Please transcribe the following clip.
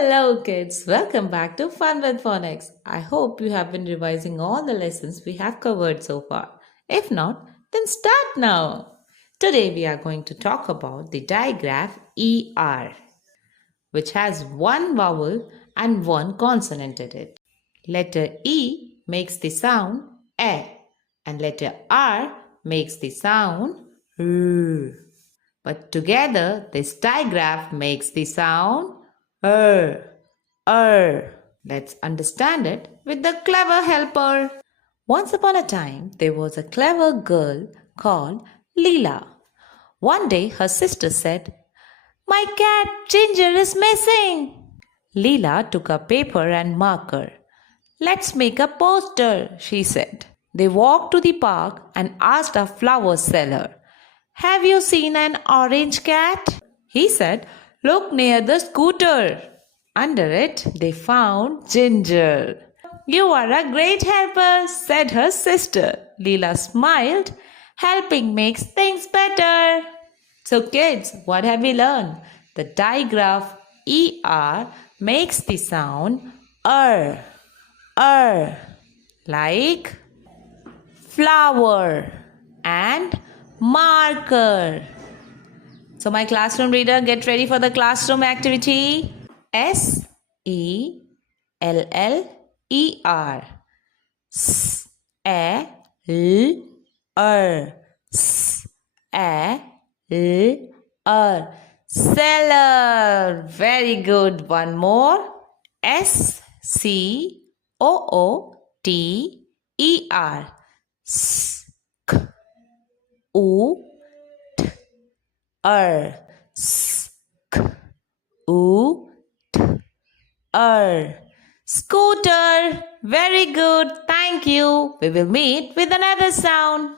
Hello kids, welcome back to Fun with Phonics. I hope you have been revising all the lessons we have covered so far. If not, then start now. Today we are going to talk about the digraph ER, which has one vowel and one consonant in it. Letter E makes the sound E and letter R makes the sound R. But together this digraph makes the sound Let's understand it with the clever helper. Once upon a time, there was a clever girl called Lila. One day, her sister said, "My cat Ginger is missing." Lila took a paper and marker. "Let's make a poster," she said. They walked to the park and asked a flower seller, "Have you seen an orange cat?" He said, "Look near the scooter." Under it, they found Ginger. "You are a great helper," said her sister. Leela smiled. "Helping makes things better." So kids, what have we learned? The digraph ER makes the sound like flower and marker. So my classroom reader, get ready for the classroom activity. SELLER. Seller. Very good. One more. SCOOTER. Scooter. Very good. Thank you. We will meet with another sound.